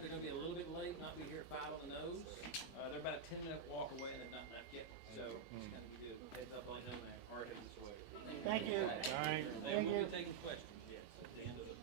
They're going to be a little bit late, not be here at 5 on the nose. They're about a 10-minute walk away and they've not left yet. So just kind of give you a heads up, let them know they're hard headed this way. Thank you. All right. They will be taking questions, yes, at the end of the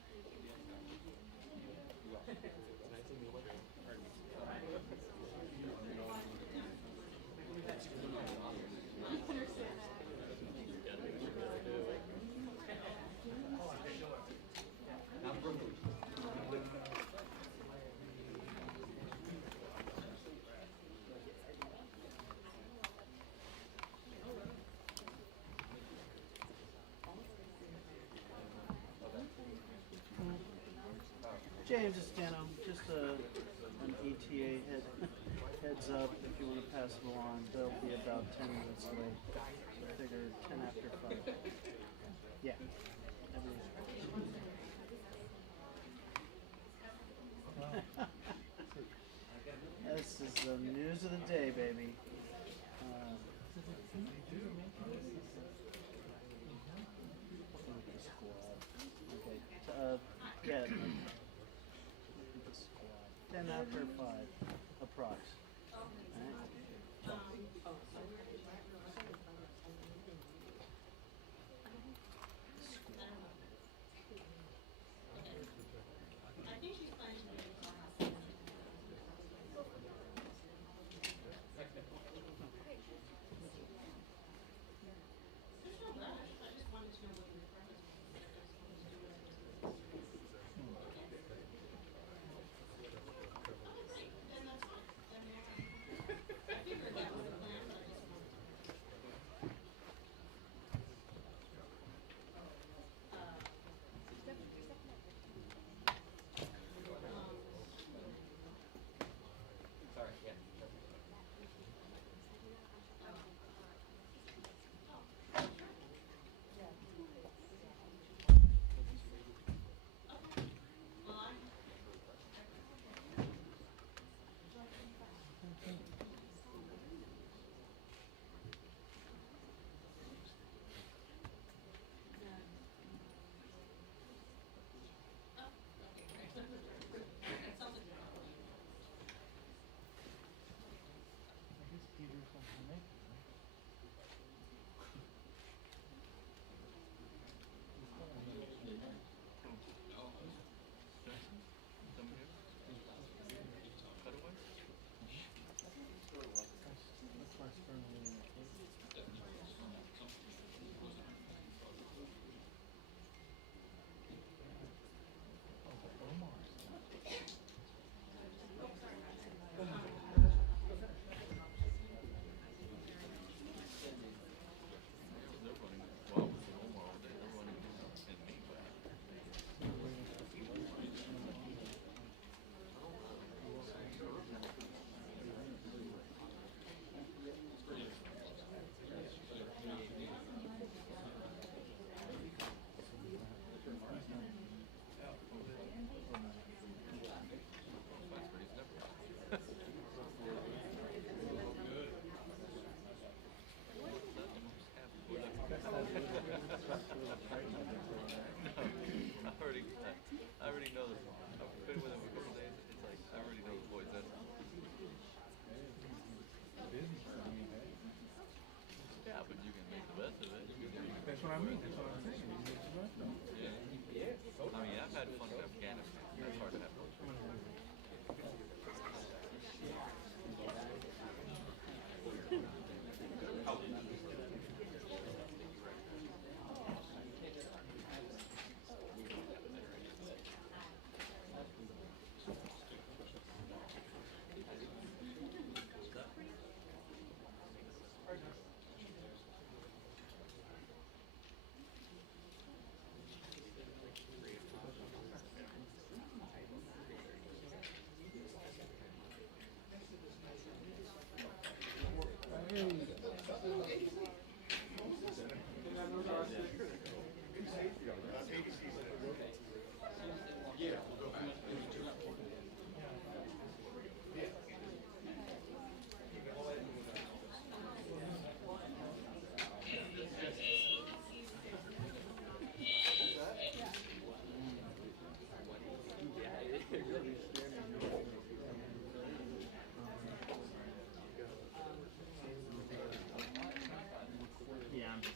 James, it's Dano. Just an ETA heads up if you want to pass it along. They'll be about 10 minutes late. So I figured 10 after 5. Yeah. This is the news of the day, baby. Okay. Yeah. 10 after 5, approx. what I mean. That's what I'm saying. I mean, I've had fun in Afghanistan. It's hard to have fun. Yeah, I'm just.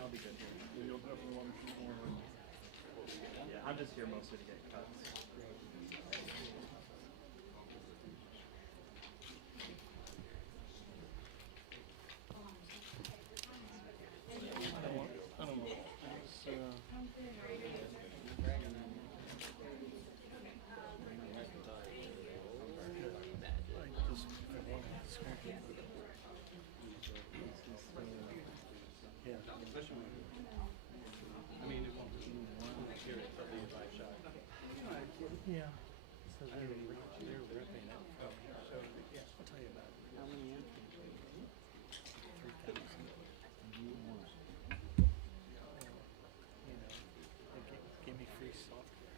I'll be good here. You'll definitely want to more. Yeah, I'm just here mostly to get cuts. I don't know. So, I just I want to describe it. Yeah. I mean, it won't be here at 35 shot. Yeah. So they're ripping it. So yeah, I'll tell you about it. how many empty? 3,000. You want? You know, they give me free software.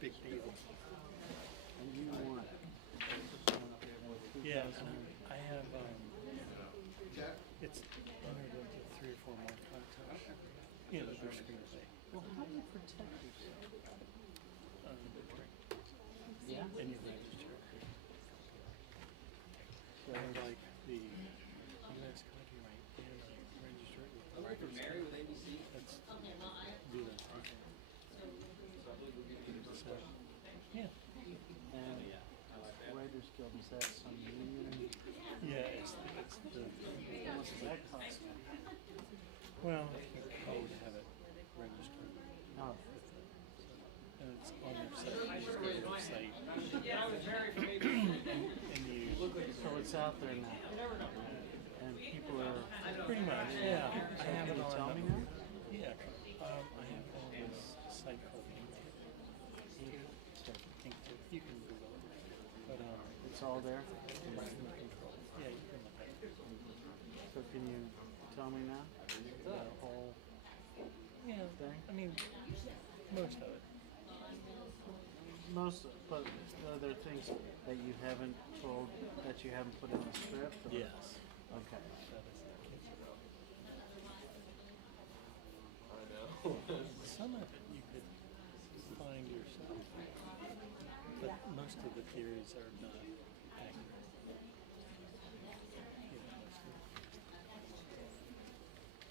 Big deal. And you want? Yeah, I have it's entered into 3 or 4 more contacts. Yeah, but they're screenplay. Well, how do you protect yourself? Yeah. And you register. So, And like the U.S. copyright, and register it with the Like you're married with ABC. That's do that. Okay. So, yeah. and Writers Guild, is that some union? Yeah, it's the How much does that cost? well, to have it registered. Oh, And it's on their site. You just go to their site Yeah, I was married for 8 and you so it's out there now. And people are. pretty much, yeah. I have Can it you on. tell me now? Yeah, I have it on this site called Inktip. Inktip. You can Google it. But It's all there. yeah, you can look at it. So can you tell me now? The whole yeah Thing? I mean most of it. Most, but are there things that you haven't told, that you haven't put in the script? Or? Yes. Okay. That is the case. I know. Some of it you could find yourself, but most of the theories are not accurate. You know, most of it.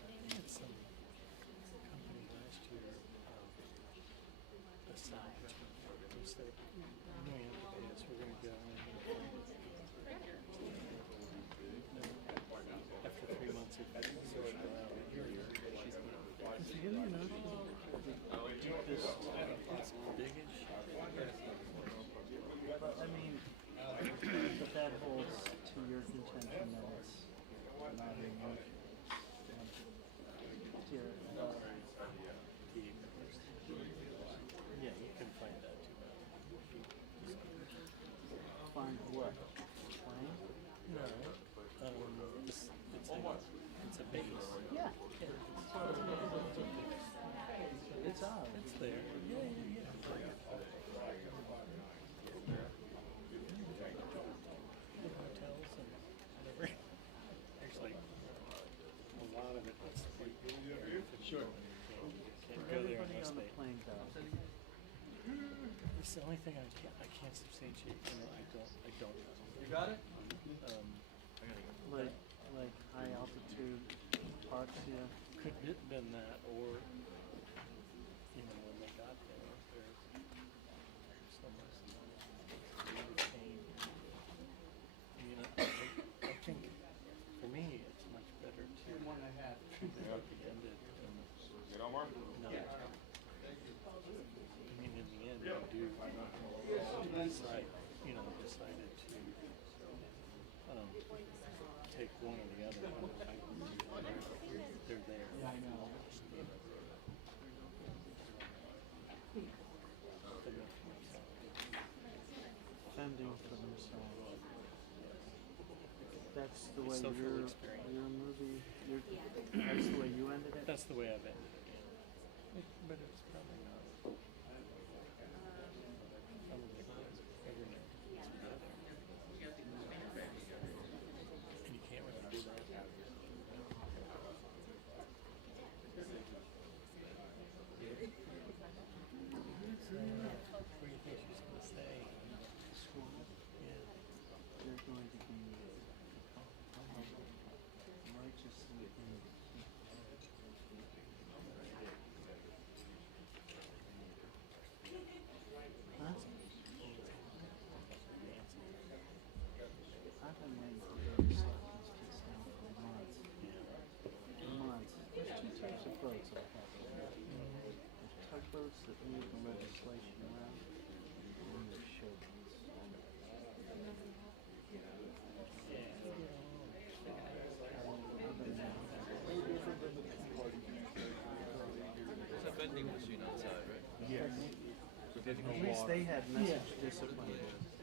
I had some company last year aside who said, "You know you have to pay us. We're going to go and we're going to find it." After 3 months of social outreach, Does it give you a notion of the deepest, it's big as shit. but I mean, but that holds to your contention that it's not an emotion. Yeah, you can find that too. Find what? Plain? No, it's a base. Yeah. Yeah, It's odd. it's there. Yeah, yeah, yeah. The hotels and whatever. There's like a lot of it that's like sure. Can't go there Everybody unless on the they. plane though. It's the only thing I can't substantiate. You know, I don't know. You got it? Um, Like, like high altitude hypoxia. Could have been that, or you know, when they got there, there's so much pain. I mean, I think for me, it's much better to treat it at the end of Get Omar? no. I mean, in the end, you do decide, you know, decided to take one or the other. They're there. Yeah, I know. Fending for themselves. That's the way Social your experience. movie, that's the way you ended it? That's the way I've ended it. But it's probably not. Probably not ever meant to be together. And you can't really do that. What do you think she's going to say? School, Yeah. they're going to be righteously Huh? I've been waiting for those seconds just now for months. Months. There's two types of boats I have. There's tugboats that move the legislation around, and there's showboats. There's a vending machine outside, right? Yes. But there's no At least water. they had message discipline.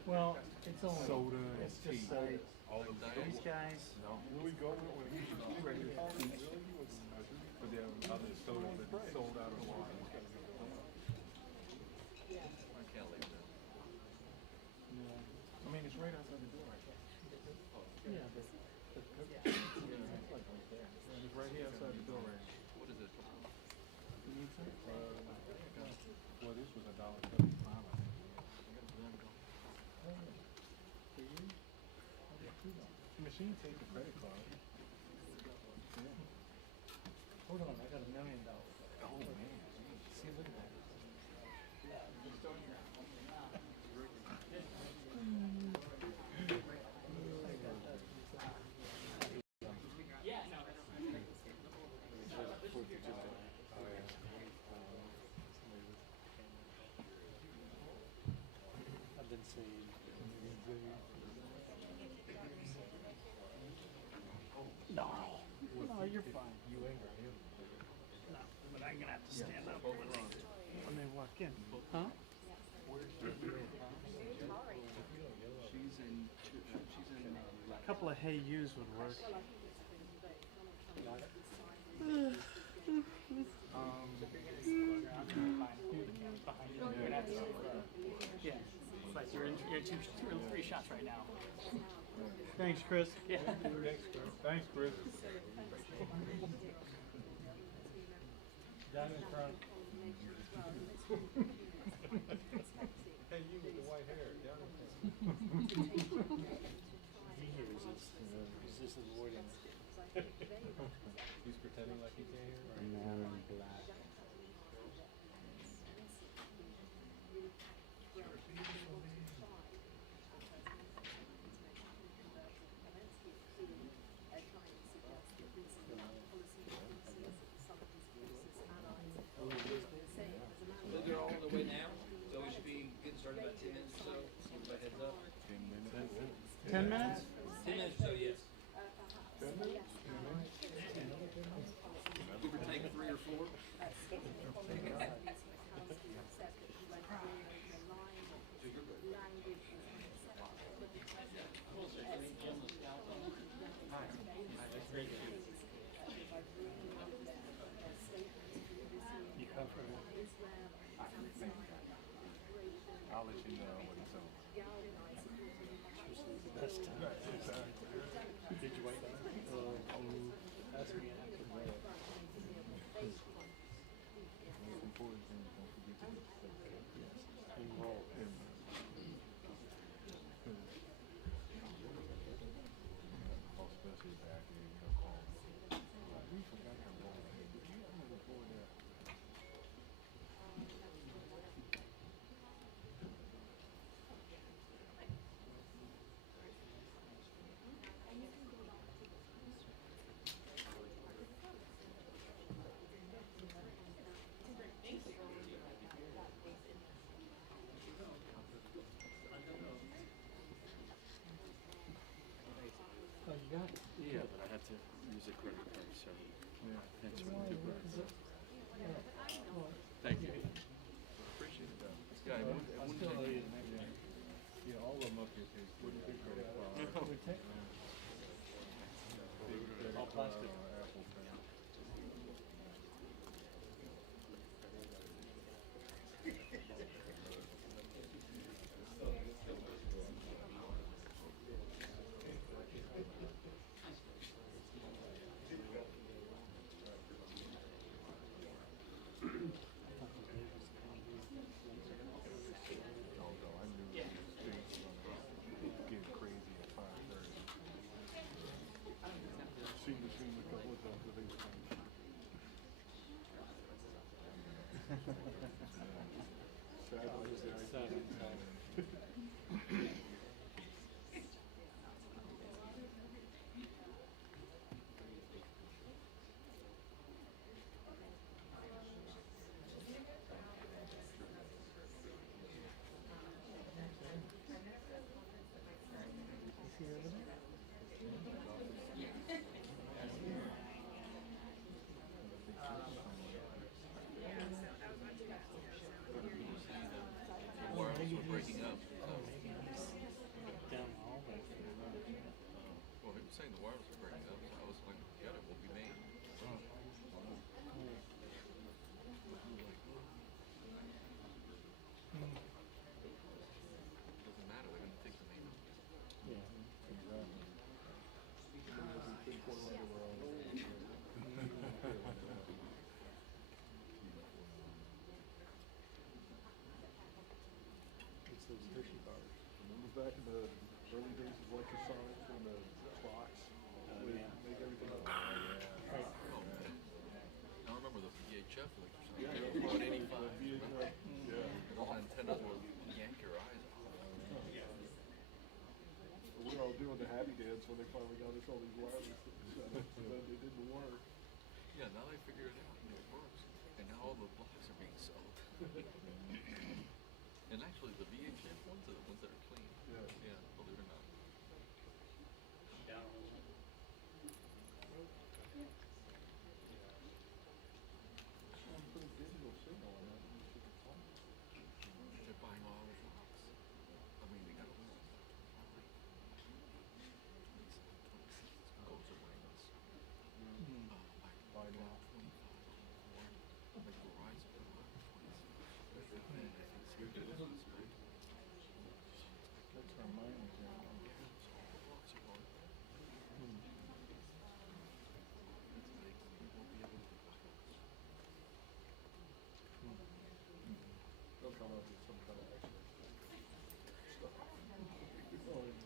Well, it's only Soda and It's just tea. like, All of these guys, Where we go when we ready to teach. But there are other sodas that sold out of water. I can't leave now. I mean, it's right outside the door. yeah, but It's right here outside the door. What is it? you need some? Well, this was $1.75. For you? The machine takes a credit card. hold on, I got $1 million. Oh, man. See, look at that. I've been saved. No, no, you're fine. You ain't got him. No, but I'm gonna have to stand up when they walk in. Huh? A couple of hey yous would work. Yeah, it's like you're in two or three shots right now. Thanks, Chris. Yeah. Thanks, Chris. Down in front. Hey, you with the white hair. Down in front. He hears us. He's just avoiding us. He's pretending like he can't hear. Man in black. So they're all on the way now, so we should be getting started about 10 minutes or so. Give a heads up. 10 minutes? 10 minutes or so, yes. 10 minutes? Give or take 3 or 4. You comfortable? I'll let you know when it's over. The best time. Did you wait on it? That's me after the Most important thing is don't forget to get the stuff. enroll. Especially back in to use a credit card, so Yeah. that's what I do. Thank you. Appreciate it. Yeah, I wouldn't take it. Yeah, all of them up here take wouldn't take credit card. All plastic. Apple Pay. Although I knew these things were gonna get crazy at 5:30. Seen a couple of times, I think it's kind of sadly, The wireless were breaking up. Down the hallway. Well, he was saying the wireless were breaking up, so I was like, yeah, it will be made. Doesn't matter, they're gonna take the main out. Yeah. It's those Hershey bars. Remember back in the early days of electrosonics and the clocks? Would yeah. make everything up. Right. Oh, man. I remember the VHF, like, Yeah, yeah, yeah. 185. VHF. Yeah. Those antennas will yank your eyes out. We were all doing the happy dance when they finally got us all these wireless things, but it didn't work. Yeah, now they figure it out and it works. And now all the blocks are being sold. And actually, the VHF ones are the ones that are clean. Yeah. Yeah, believe it or not. Down a little. I'm putting digital signal on that. You should be fine. They're buying all the blocks. I mean, they got all the goes away. Buy now. Like Verizon, 26. That's our mine example. Blocks are gone. It's like we won't be able to buy those. They'll come up with some kind of extra stuff. Oh, yeah.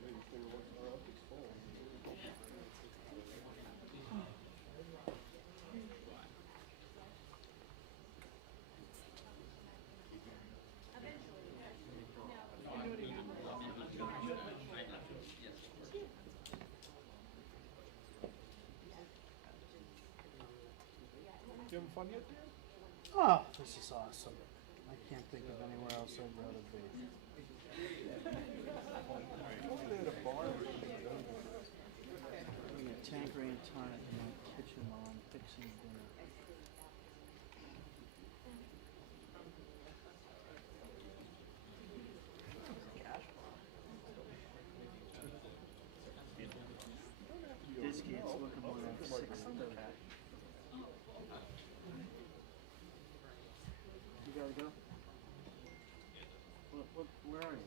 Maybe if they were looking our optics full. You having fun yet? Oh, this is awesome. I can't think of anywhere else I'd rather be. Over there at a bar. Having a Tanqueray and tonic in my kitchen while I'm fixing dinner. Biscuits looking more like 6:30. You gotta go? Where are you?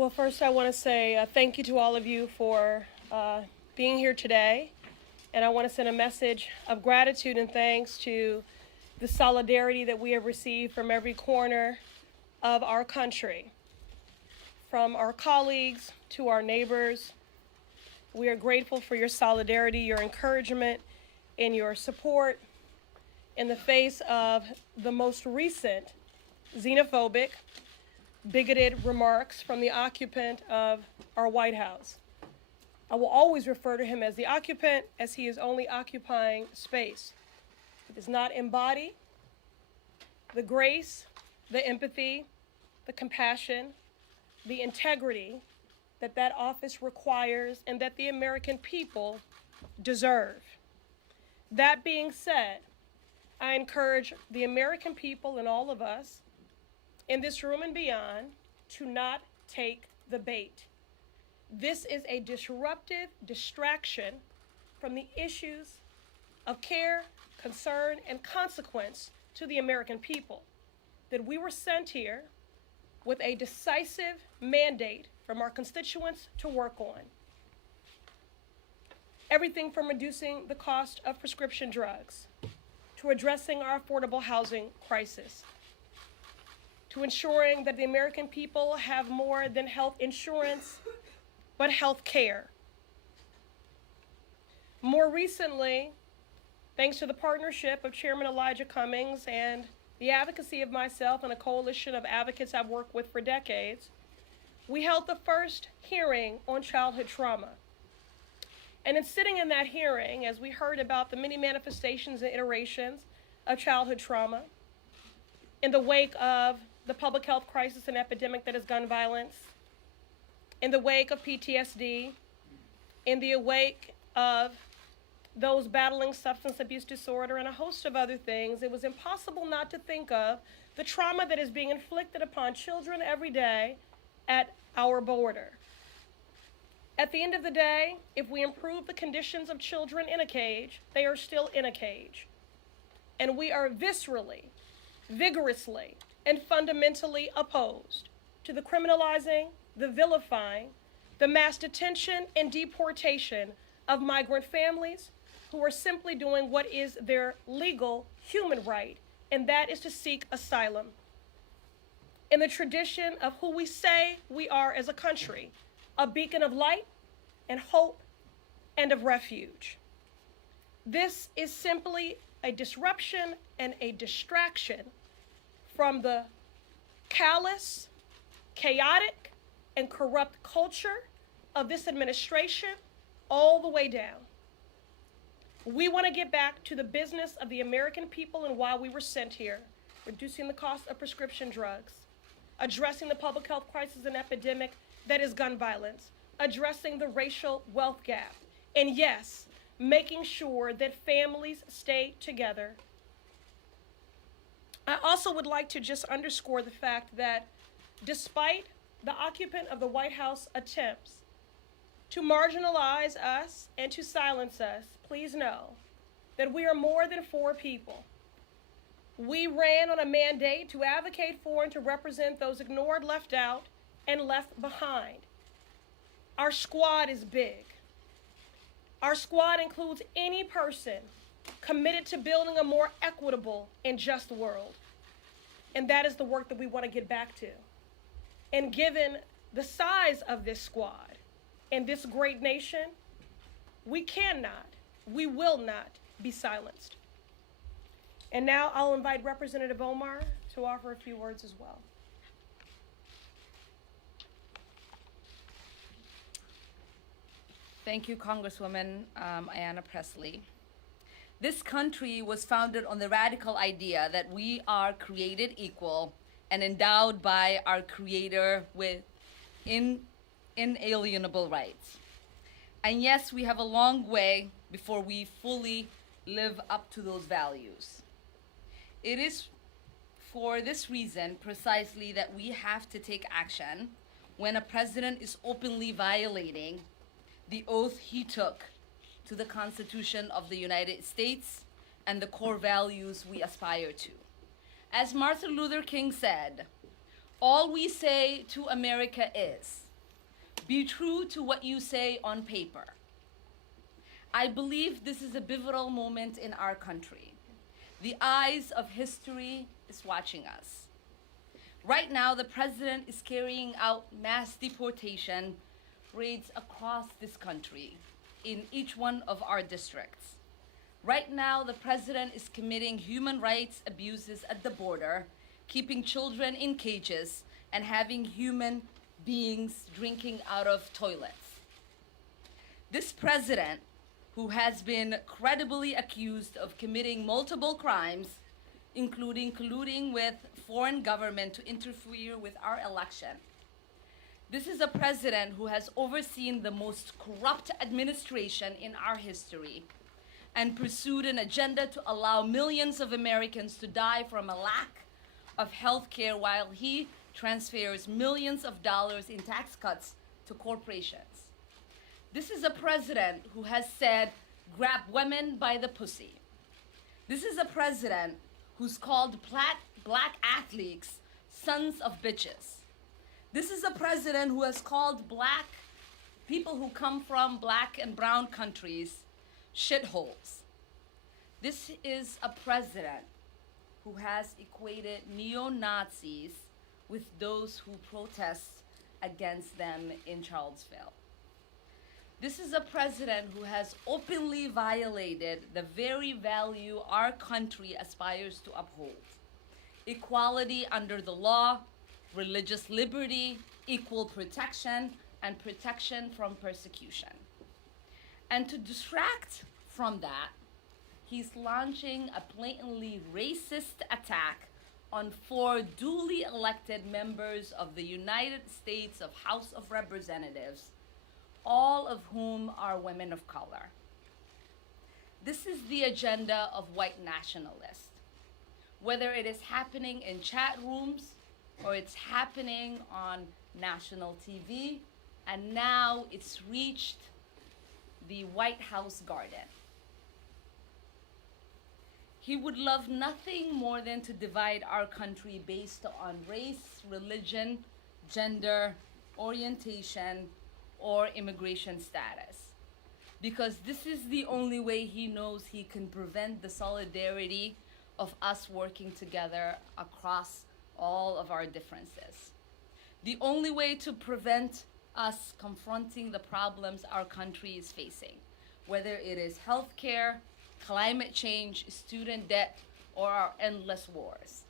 Well, first I want to say thank you to all of you for being here today. And I want to send a message of gratitude and thanks to the solidarity that we have received from every corner of our country, from our colleagues to our neighbors. We are grateful for your solidarity, your encouragement, and your support in the face of the most recent xenophobic, bigoted remarks from the occupant of our White House. I will always refer to him as the occupant, as he is only occupying space. He does not embody the grace, the empathy, the compassion, the integrity that that office requires and that the American people deserve. That being said, I encourage the American people and all of us in this room and beyond to not take the bait. This is a disruptive distraction from the issues of care, concern, and consequence to the American people. That we were sent here with a decisive mandate from our constituents to work on. Everything from reducing the cost of prescription drugs, to addressing our affordable housing crisis, to ensuring that the American people have more than health insurance, but health care. More recently, thanks to the partnership of Chairman Elijah Cummings and the advocacy of myself and a coalition of advocates I've worked with for decades, we held the first hearing on childhood trauma. And in sitting in that hearing, as we heard about the many manifestations and iterations of childhood trauma, in the wake of the public health crisis and epidemic that is gun violence, in the wake of PTSD, in the wake of those battling substance abuse disorder and a host of other things, it was impossible not to think of the trauma that is being inflicted upon children every day at our border. At the end of the day, if we improve the conditions of children in a cage, they are still in a cage. And we are viscerally, vigorously, and fundamentally opposed to the criminalizing, the vilifying, the mass detention and deportation of migrant families who are simply doing what is their legal human right, and that is to seek asylum. In the tradition of who we say we are as a country, a beacon of light and hope and of refuge. This is simply a disruption and a distraction from the callous, chaotic, and corrupt culture of this administration all the way down. We want to get back to the business of the American people and why we were sent here, reducing the cost of prescription drugs, addressing the public health crisis and epidemic that is gun violence, addressing the racial wealth gap, and yes, making sure that families stay together. I also would like to just underscore the fact that despite the occupant of the White House attempts to marginalize us and to silence us, please know that we are more than 4 people. We ran on a mandate to advocate for and to represent those ignored, left out, and left behind. Our squad is big. Our squad includes any person committed to building a more equitable and just world. And that is the work that we want to get back to. And given the size of this squad and this great nation, we cannot, we will not be silenced. And now I'll invite Representative Omar to offer a few words as well. Thank you, Congresswoman Ayanna Pressley. This country was founded on the radical idea that we are created equal and endowed by our Creator with inalienable rights. And yes, we have a long way before we fully live up to those values. It is for this reason precisely that we have to take action when a president is openly violating the oath he took to the Constitution of the United States and the core values we aspire to. As Martin Luther King said, all we say to America is, Be true to what you say on paper. I believe this is a pivotal moment in our country. The eyes of history is watching us. Right now, the president is carrying out mass deportation raids across this country in each one of our districts. Right now, the president is committing human rights abuses at the border, keeping children in cages, and having human beings drinking out of toilets. This president, who has been credibly accused of committing multiple crimes, including colluding with foreign government to interfere with our election. This is a president who has overseen the most corrupt administration in our history and pursued an agenda to allow millions of Americans to die from a lack of health care while he transfers millions of dollars in tax cuts to corporations. This is a president who has said, grab women by the pussy. This is a president who's called black athletes sons of bitches. This is a president who has called black people who come from black and brown countries shitholes. This is a president who has equated neo-Nazis with those who protest against them in Charlottesville. This is a president who has openly violated the very value our country aspires to uphold: equality under the law, religious liberty, equal protection, and protection from persecution. And to distract from that, he's launching a blatantly racist attack on 4 duly elected members of the United States of House of Representatives, all of whom are women of color. This is the agenda of white nationalists. Whether it is happening in chat rooms or it's happening on national TV, and now it's reached the White House garden. He would love nothing more than to divide our country based on race, religion, gender, orientation, or immigration status. Because this is the only way he knows he can prevent the solidarity of us working together across all of our differences. The only way to prevent us confronting the problems our country is facing, whether it is healthcare, climate change, student debt, or our endless wars.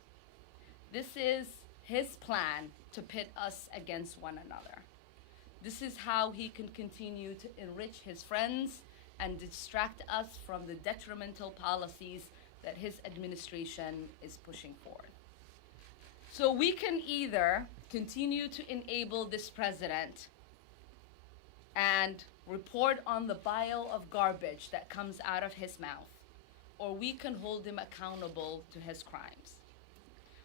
This is his plan to pit us against one another. This is how he can continue to enrich his friends and distract us from the detrimental policies that his administration is pushing forward. So we can either continue to enable this president and report on the pile of garbage that comes out of his mouth, or we can hold him accountable to his crimes.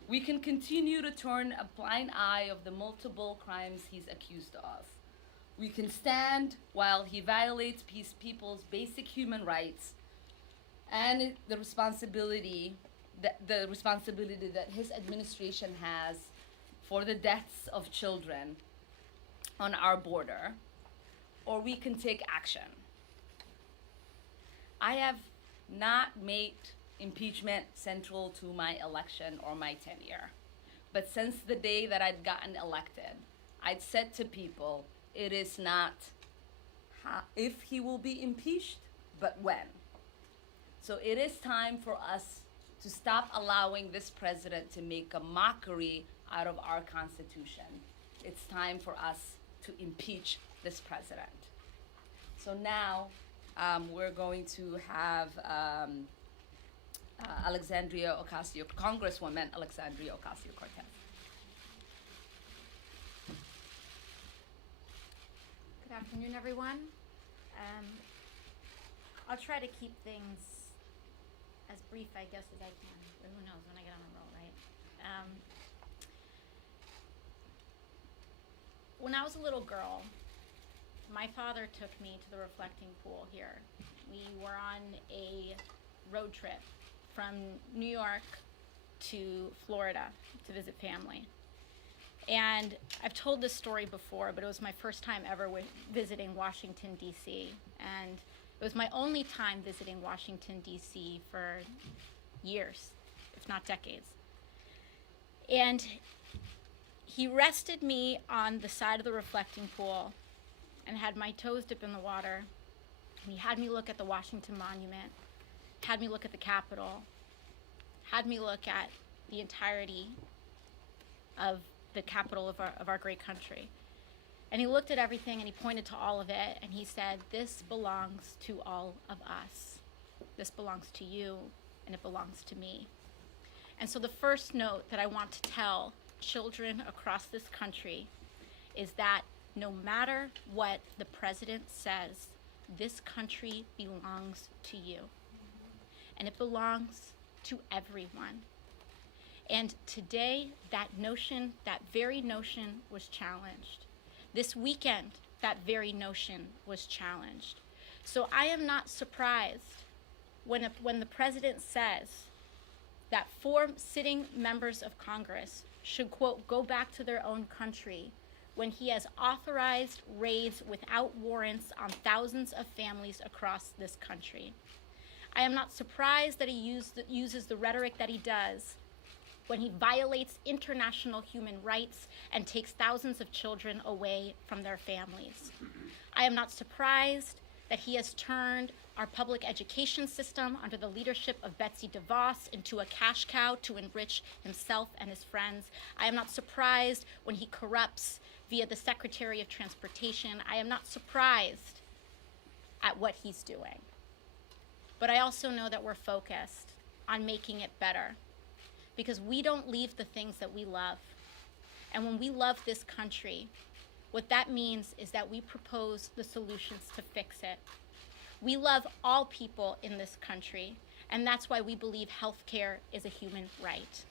We can continue to turn a blind eye of the multiple crimes he's accused of. We can stand while he violates people's basic human rights and the responsibility that his administration has for the deaths of children on our border, or we can take action. I have not made impeachment central to my election or my tenure, but since the day that I'd gotten elected, I'd said to people, it is not if he will be impeached, but when. So it is time for us to stop allowing this president to make a mockery out of our Constitution. It's time for us to impeach this president. So now we're going to have Congresswoman Alexandria Ocasio-Cortez. Good afternoon, everyone. I'll try to keep things as brief, I guess, as I can. But who knows when I get on a roll, right? When I was a little girl, my father took me to the reflecting pool here. We were on a road trip from New York to Florida to visit family. And I've told this story before, but it was my first time ever visiting Washington, D.C. And it was my only time visiting Washington, D.C. for years, if not decades. And he rested me on the side of the reflecting pool and had my toes dip in the water. And he had me look at the Washington Monument, had me look at the Capitol, had me look at the entirety of the capital of our great country. And he looked at everything and he pointed to all of it and he said, "This belongs to all of us. This belongs to you and it belongs to me." And so the first note that I want to tell children across this country is that no matter what the president says, this country belongs to you. And it belongs to everyone. And today, that very notion was challenged. This weekend, that very notion was challenged. So I am not surprised when the president says that 4 sitting members of Congress should, quote, go back to their own country when he has authorized raids without warrants on thousands of families across this country. I am not surprised that he uses the rhetoric that he does when he violates international human rights and takes thousands of children away from their families. I am not surprised that he has turned our public education system under the leadership of Betsy DeVos into a cash cow to enrich himself and his friends. I am not surprised when he corrupts via the Secretary of Transportation. I am not surprised at what he's doing. But I also know that we're focused on making it better, because we don't leave the things that we love. And when we love this country, what that means is that we propose the solutions to fix it. We love all people in this country, and that's why we believe healthcare is a human right.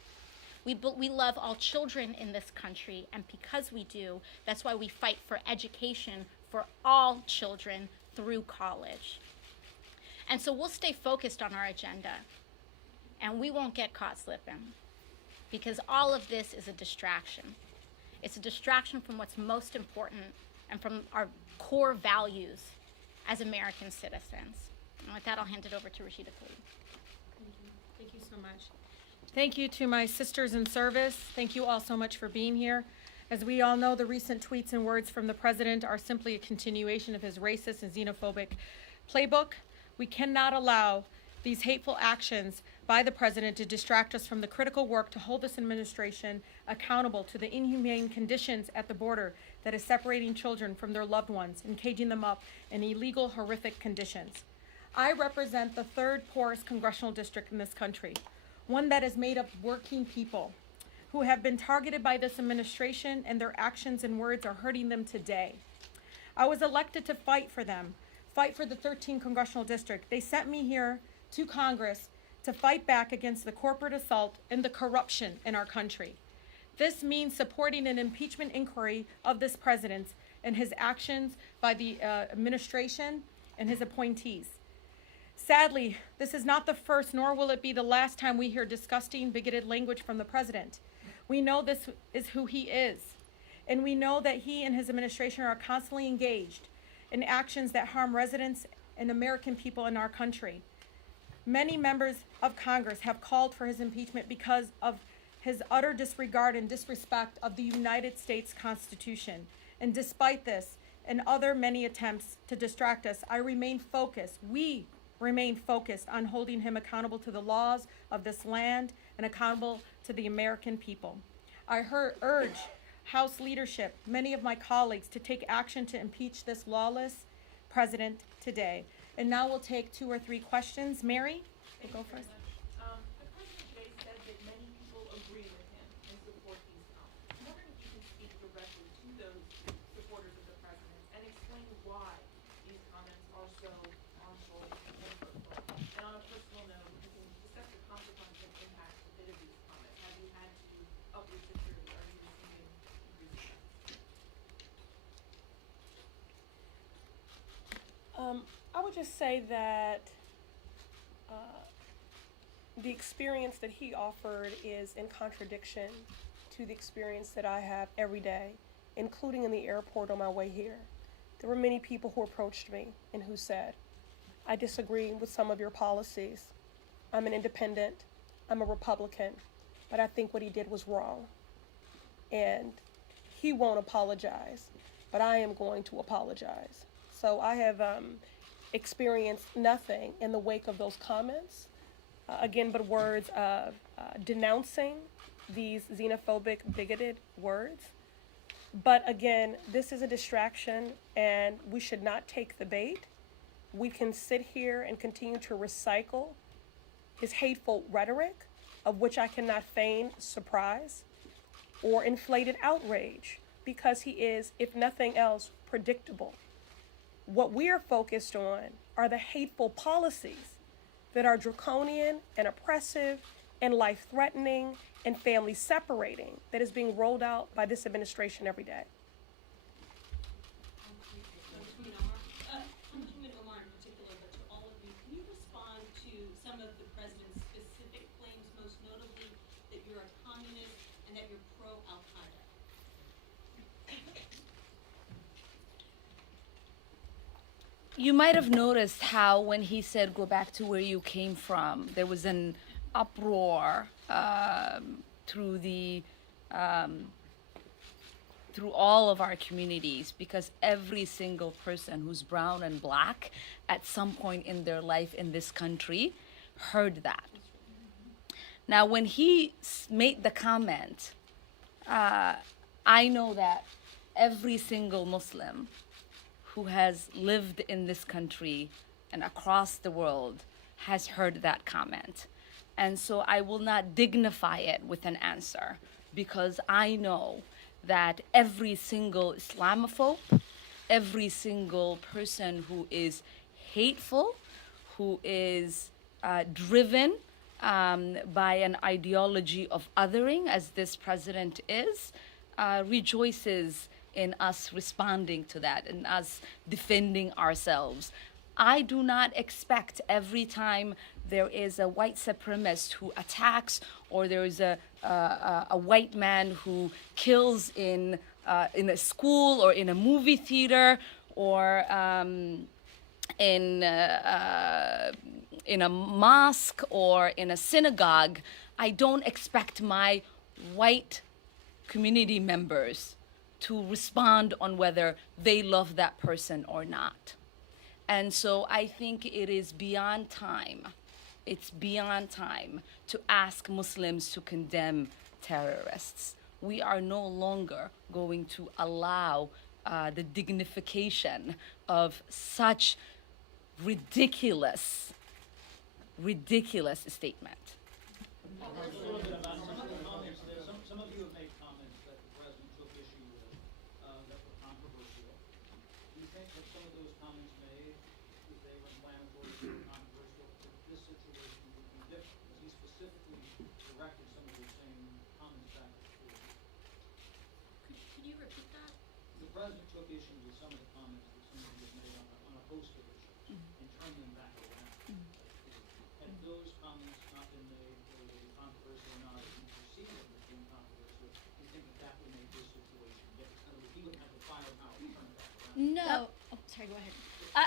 We love all children in this country, and because we do, that's why we fight for education for all children through college. And so we'll stay focused on our agenda, and we won't get caught slipping, because all of this is a distraction. It's a distraction from what's most important and from our core values as American citizens. And with that, I'll hand it over to Rashida Tlaib. Thank you so much. Thank you to my sisters in service. Thank you all so much for being here. As we all know, the recent tweets and words from the president are simply a continuation of his racist and xenophobic playbook. We cannot allow these hateful actions by the president to distract us from the critical work to hold this administration accountable to the inhumane conditions at the border that is separating children from their loved ones and caging them up in illegal, horrific conditions. I represent the 3rd poorest congressional district in this country, one that is made of working people who have been targeted by this administration, and their actions and words are hurting them today. I was elected to fight for them, fight for the 13th congressional district. They sent me here to Congress to fight back against the corporate assault and the corruption in our country. This means supporting an impeachment inquiry of this president and his actions by the administration and his appointees. Sadly, this is not the first, nor will it be the last time we hear disgusting, bigoted language from the president. We know this is who he is, and we know that he and his administration are constantly engaged in actions that harm residents and American people in our country. Many members of Congress have called for his impeachment because of his utter disregard and disrespect of the United States Constitution. And despite this and other many attempts to distract us, I remain focused. We remain focused on holding him accountable to the laws of this land and accountable to the American people. I urge House leadership, many of my colleagues, to take action to impeach this lawless president today. And now we'll take 2 or 3 questions. Mary, we'll go first. The president today said that many people agree with him and support these comments. I'm wondering if you can speak directly to those supporters of the president and explain why these comments are so harmful and hurtful. And on a personal note, you can discuss the consequences and impacts a bit of these comments. Have you had to up your security? Are you receiving increased threats? I would just say that the experience that he offered is in contradiction to the experience that I have every day, including in the airport on my way here, there were many people who approached me and who said, I disagree with some of your policies. I'm an independent, I'm a Republican, but I think what he did was wrong. And he won't apologize, but I am going to apologize. So I have experienced nothing in the wake of those comments, again, but words of denouncing these xenophobic, bigoted words. But again, this is a distraction and we should not take the bait. We can sit here and continue to recycle his hateful rhetoric, of which I cannot feign surprise or inflated outrage, because he is, if nothing else, predictable. What we are focused on are the hateful policies that are draconian and oppressive and life-threatening and family-separating that is being rolled out by this administration every day. Congresswoman Omar in particular, but to all of you, can you respond to some of the president's specific claims, most notably that you're a communist and that you're pro-Al-Qaeda? You might have noticed how when he said, go back to where you came from, there was an uproar through all of our communities, because every single person who's brown and black at some point in their life in this country heard that. Now, when he made the comment, I know that every single Muslim who has lived in this country and across the world has heard that comment. And so I will not dignify it with an answer, because I know that every single Islamophobe, every single person who is hateful, who is driven by an ideology of othering, as this president is, rejoices in us responding to that and us defending ourselves. I do not expect every time there is a white supremacist who attacks, or there is a white man who kills in a school or in a movie theater or in a mosque or in a synagogue, I don't expect my white community members to respond on whether they love that person or not. And so I think it is beyond time. It's beyond time to ask Muslims to condemn terrorists. We are no longer going to allow the dignification of such ridiculous statement. Some of you have made comments that the president took issue with that were controversial. Do you think that some of those comments made, if they were inflammatory or controversial, that this situation would be different? Because he specifically directed some of those same comments back at the court. Could you repeat that? The president took issue with some of the comments that some of you have made on a host of issues and turned them back around. Had those comments not been made, whether they were controversial or not, or you perceive them as being controversial, do you think that would make this situation different? In other words, he wouldn't have the firepower to turn it back around. No. Oh, sorry, go ahead.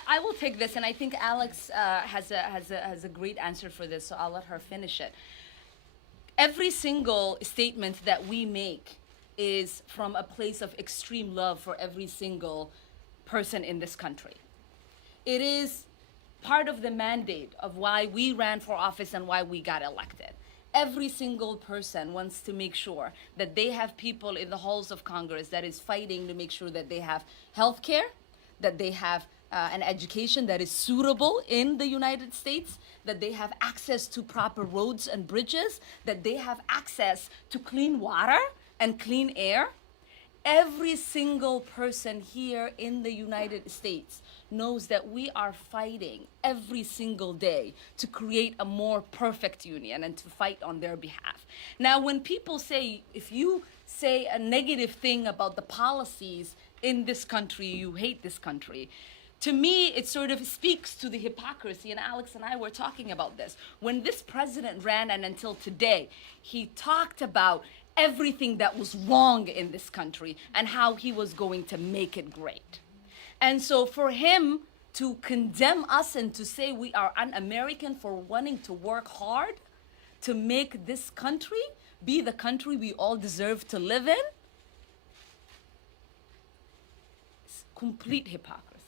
I will take this, and I think Alex has a great answer for this, so I'll let her finish it. Every single statement that we make is from a place of extreme love for every single person in this country. It is part of the mandate of why we ran for office and why we got elected. Every single person wants to make sure that they have people in the halls of Congress that is fighting to make sure that they have health care, that they have an education that is suitable in the United States, that they have access to proper roads and bridges, that they have access to clean water and clean air. Every single person here in the United States knows that we are fighting every single day to create a more perfect union and to fight on their behalf. Now, when people say, if you say a negative thing about the policies in this country, you hate this country, to me, it sort of speaks to the hypocrisy, and Alex and I were talking about this. When this president ran, and until today, he talked about everything that was wrong in this country and how he was going to make it great. And so for him to condemn us and to say we are un-American for wanting to work hard to make this country be the country we all deserve to live in, it's complete hypocrisy.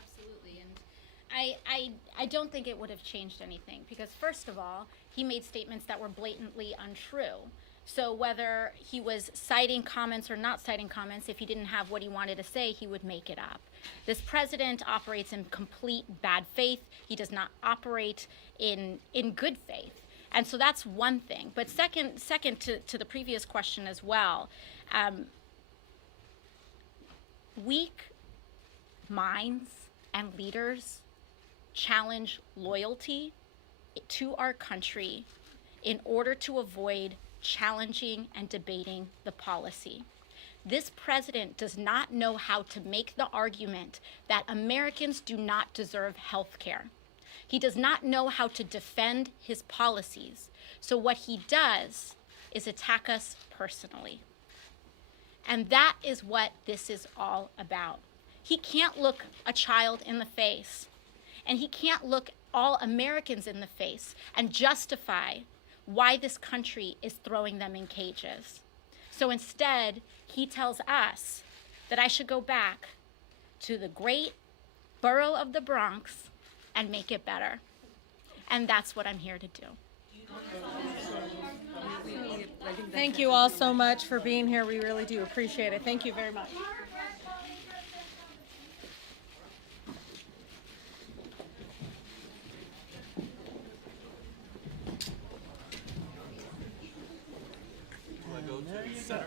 Absolutely, and I don't think it would have changed anything because first of all, he made statements that were blatantly untrue. So whether he was citing comments or not citing comments, if he didn't have what he wanted to say, he would make it up. This president operates in complete bad faith. He does not operate in good faith. And so that's one thing. But second to the previous question as well, weak minds and leaders challenge loyalty to our country in order to avoid challenging and debating the policy. This president does not know how to make the argument that Americans do not deserve health care. He does not know how to defend his policies. So what he does is attack us personally. And that is what this is all about. He can't look a child in the face, and he can't look all Americans in the face and justify why this country is throwing them in cages. So instead, he tells us that I should go back to the great borough of the Bronx and make it better. And that's what I'm here to do. Thank you all so much for being here. We really do appreciate it. Thank you very much. Go to the center.